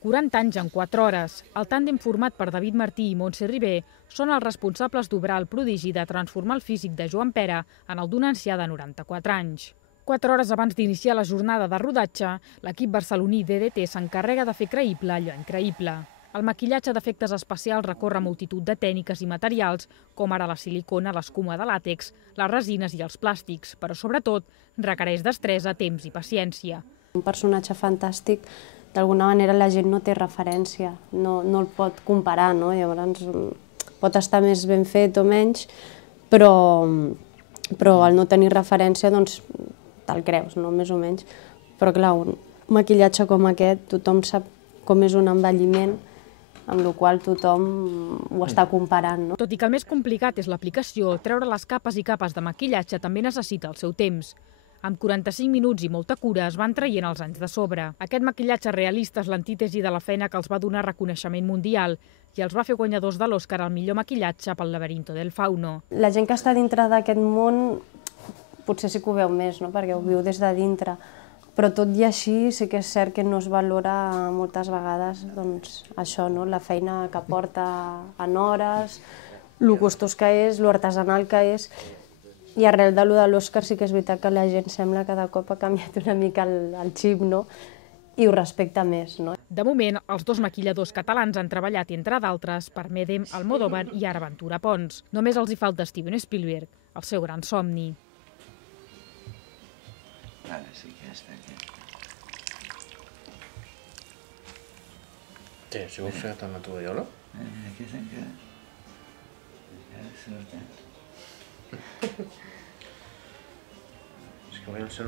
40 anys en 4 hores. El tàndem format per David Martí i Montse Ribé són els responsables d'obrar el prodigi de transformar el físic de Joan Pere en el d'un ancià de 94 anys. 4 hores abans d'iniciar la jornada de rodatge, l'equip barceloní DDT s'encarrega de fer creïble allò increïble. El maquillatge d'efectes especials recorre multitud de tècniques i materials, com ara la silicona, l'escuma de làtex, les resines i els plàstics, però sobretot requereix destresa, temps i paciència. Un personatge fantàstic, d'alguna manera la gent no té referència, no el pot comparar, no? Llavors pot estar més ben fet o menys, però al no tenir referència doncs te'l creus, no? Més o menys. Però clar, un maquillatge com aquest, tothom sap com és un envelliment, amb la qual tothom ho està comparant. Tot i que el més complicat és l'aplicació, treure les capes i capes de maquillatge també necessita el seu temps. Amb 45 minuts i molta cura es van traient els anys de sobre. Aquest maquillatge realista és l'antítesi de la feina que els va donar reconeixement mundial i els va fer guanyadors de l'Oscar al millor maquillatge pel Laberinto del Fauno. La gent que està dintre d'aquest món potser sí que ho veu més, no? Perquè ho viu des de dintre. Però tot i així sí que és cert que no es valora moltes vegades doncs, això, no? La feina que porta en hores, lo costós que és, lo artesanal que és. I arrel de l'Oscar sí que és veritat que la gent sembla que de cop ha canviat una mica el xip, no? I ho respecta més, no? De moment, els dos maquilladors catalans han treballat, entre d'altres, per Medem, Almodóvar i ara Ventura Pons. Només els hi falta Steven Spielberg, el seu gran somni. Ara sí que està aquí. Què, si vols fer una tovallola? Aquí és encara. Encara surt, És que veig el cel.